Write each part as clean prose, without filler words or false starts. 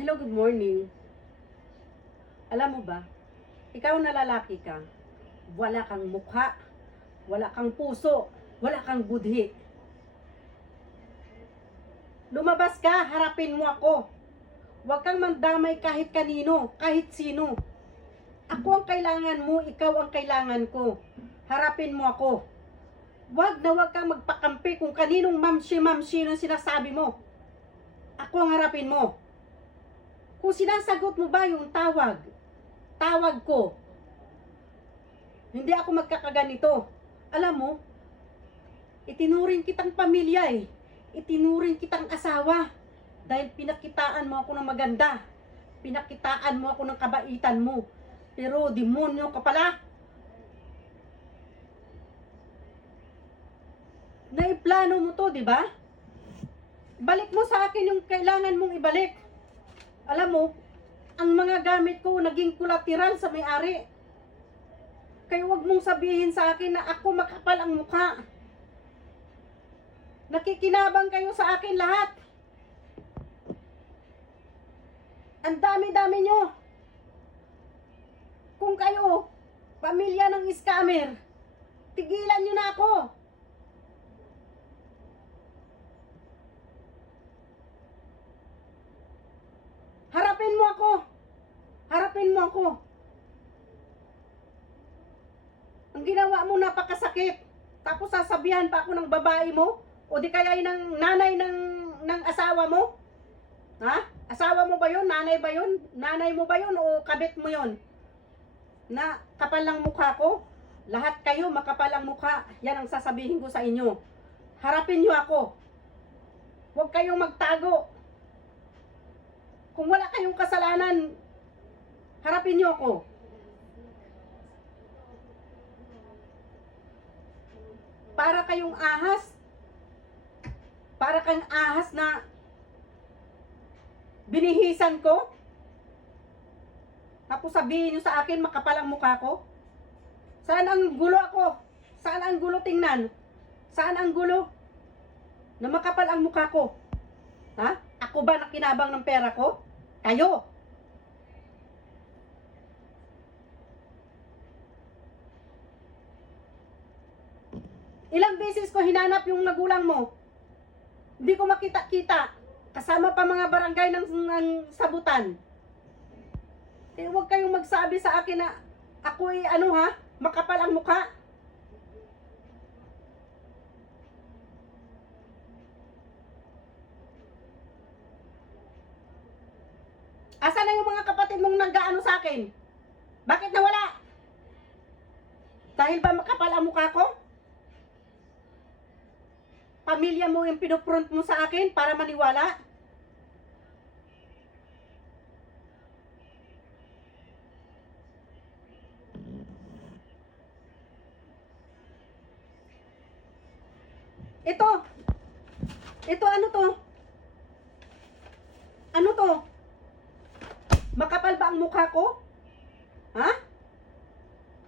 Hello, good morning. Alam mo ba, ikaw na lalaki ka, wala kang mukha, wala kang puso, wala kang budhi. Lumabas ka, harapin mo ako. Huwag kang mandamay kahit kanino, kahit sino. Ako ang kailangan mo, ikaw ang kailangan ko. Harapin mo ako. Huwag kang magpakampi kung kaninong mamsi ang sinasabi mo. Ako ang harapin mo. Kung sinasagot mo ba yung tawag ko, hindi ako magkakaganito. Alam mo, itinuring kitang pamilya eh. Itinuring kitang asawa. Dahil pinakitaan mo ako ng maganda. Pinakitaan mo ako ng kabaitan mo. Pero demonyo ka pala. Naiplano mo to, di ba? Balik mo sa akin yung kailangan mong ibalik. Alam mo, ang mga gamit ko naging collateral sa may-ari. Kaya huwag mong sabihin sa akin na ako makapal ang mukha. Nakikinabang kayo sa akin lahat. Ang dami-dami nyo. Kung kayo, pamilya ng scammer, tigilan nyo na ako. Harapin mo ako. Harapin mo ako. Ang ginawa mo napakasakit. Tapos sasabihan pa ako ng babae mo o di kaya ng nanay ng asawa mo? Ha? Asawa mo ba yun? Nanay ba yun? Nanay mo ba yun o kabit mo yun? Na kapal ang mukha ko? Lahat kayo makapal ang mukha. Yan ang sasabihin ko sa inyo. Harapin nyo ako. Huwag kayong magtago. Kung wala kayong kasalanan, harapin nyo ako. Para kayong ahas. Para kang ahas na binihisan ko. Tapos sabihin nyo sa akin, makapal ang mukha ko. Saan ang gulo ako? Saan ang gulo tingnan? Saan ang gulo? Na makapal ang mukha ko. Ha? Ako ba nakinabang ng pera ko? Kayo. Ilang beses ko hinanap yung magulang mo. Hindi ko makita-kita. Kasama pa mga barangay ng sabutan. Eh, huwag kayong magsabi sa akin na ako ay makapal ang mukha. Asa na yung mga kapatid mong nag-aano sa akin? Bakit nawala? Dahil ba makapal ang mukha ko? Pamilya mo yung pinupront mo sa akin para maniwala? Ito ano to? Ano to? Makapal ba ang mukha ko? Ha?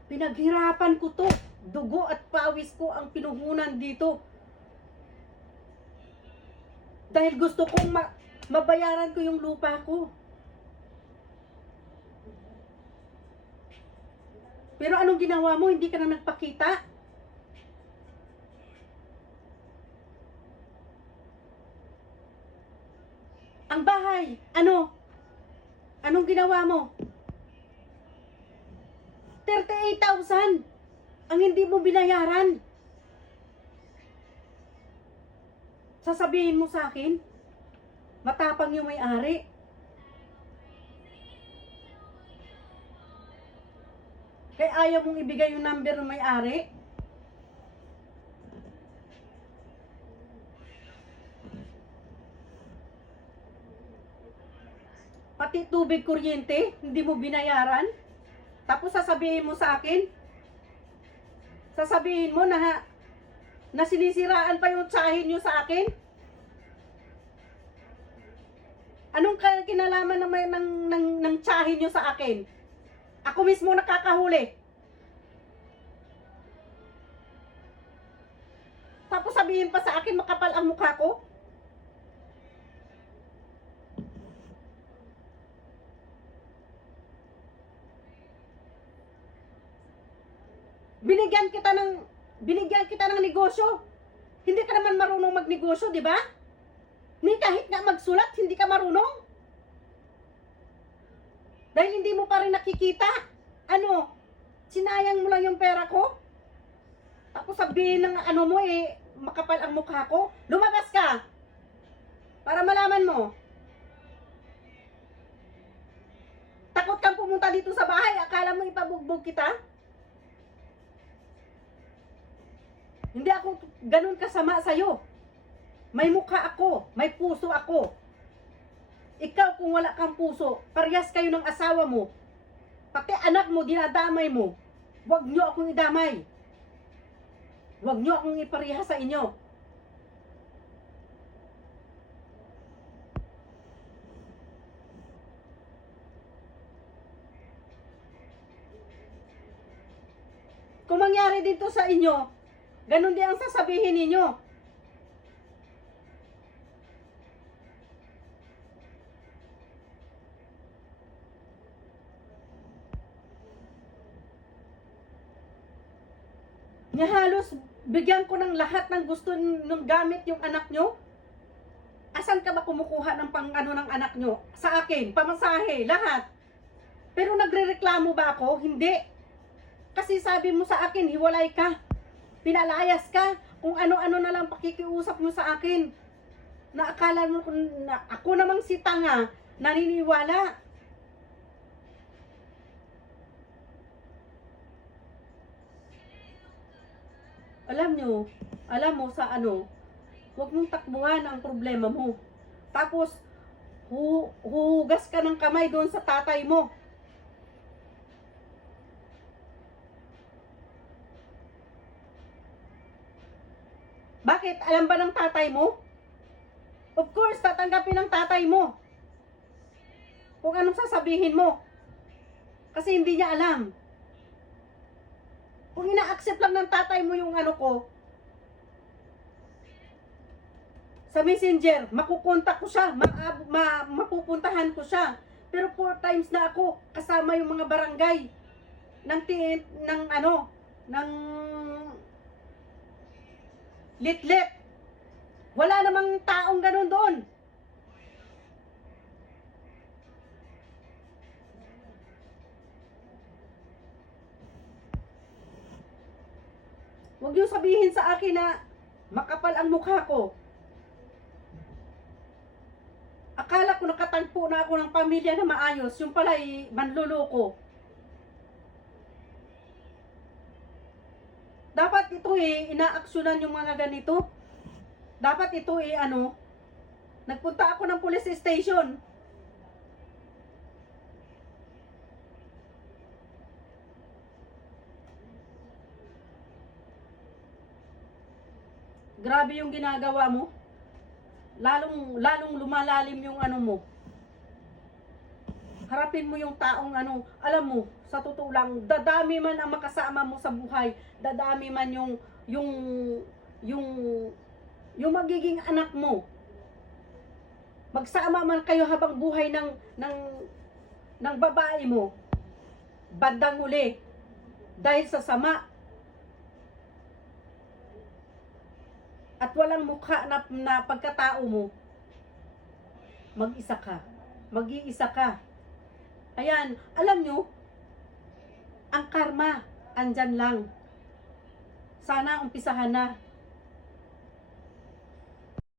Pinaghirapan ko to. Dugo at pawis ko ang pinuhunan dito. Dahil gusto kong mabayaran ko yung lupa ko. Pero anong ginawa mo? Hindi ka na nagpakita? Ang bahay, anong ginawa mo? 38,000 ang hindi mo binayaran. Sasabihin mo sa akin, matapang yung may-ari. Kaya ayaw mong ibigay yung number ng may-ari. Pati tubig, kuryente, hindi mo binayaran. Tapos sasabihin mo sa akin, sasabihin mo na sinisiraan pa yung tsahin nyo sa akin. Anong kinalaman ng tsahin nyo sa akin? Ako mismo nakakahuli. Tapos sabihin pa sa akin, makapal ang mukha ko. binigyan kita ng negosyo. Hindi ka naman marunong magnegosyo, di ba? Ni kahit nga magsulat, hindi ka marunong. Dahil hindi mo pa rin nakikita. Ano? Sinayang mo lang yung pera ko? Tapos sabihin ng ano mo makapal ang mukha ko. Lumabas ka! Para malaman mo. Takot kang pumunta dito sa bahay. Akala mo ipabugbog kita? Hindi ako ganun kasama sa'yo. May mukha ako. May puso ako. Ikaw kung wala kang puso, parehas kayo ng asawa mo. Pati anak mo, dinadamay mo. Huwag nyo akong idamay. Huwag nyo akong ipareha sa inyo. Kung mangyari dito sa inyo, ganun din ang sasabihin ninyo. Nga halos bigyan ko ng lahat ng gusto ng gamit yung anak nyo. Asan ka ba kumukuha ng pang ano ng anak nyo? Sa akin, pamasahe, lahat. Pero nagrereklamo ba ako? Hindi. Kasi sabi mo sa akin, hiwalay ka. Pinalayas ka. Kung ano-ano na lang pakikiusap mo sa akin. Na akala mo na ako namang si tanga, naniniwala. Alam mo sa ano, huwag mong takbuhan ang problema mo. Tapos, huhugas ka ng kamay doon sa tatay mo. Bakit? Alam ba ng tatay mo? Of course, tatanggapin ng tatay mo. Kung anong sasabihin mo. Kasi hindi niya alam. Kung ina-accept lang ng tatay mo yung ano ko, sa messenger, makukontak ko siya, mapupuntahan ko siya. Pero 4 times na ako, kasama yung mga barangay, ng litlet. Wala namang taong ganun doon. Huwag niyo sabihin sa akin na makapal ang mukha ko. Akala ko nakatagpo na ako ng pamilya na maayos. Yung pala manluloko. Dapat ito inaaksyonan yung mga ganito. Dapat ito nagpunta ako ng police station. Grabe yung ginagawa mo. Lalong lumalalim yung ano mo. Harapin mo yung taong alam mo, sa totoo lang, dadami man ang makasama mo sa buhay, dadami man yung magiging anak mo. Magsama man kayo habang buhay ng babae mo. Bandang uli, dahil sa sama at walang mukha na pagkatao mo, mag-isa ka. Mag-iisa ka. Ayan, alam nyo, ang karma, andyan lang. Sana umpisahan na.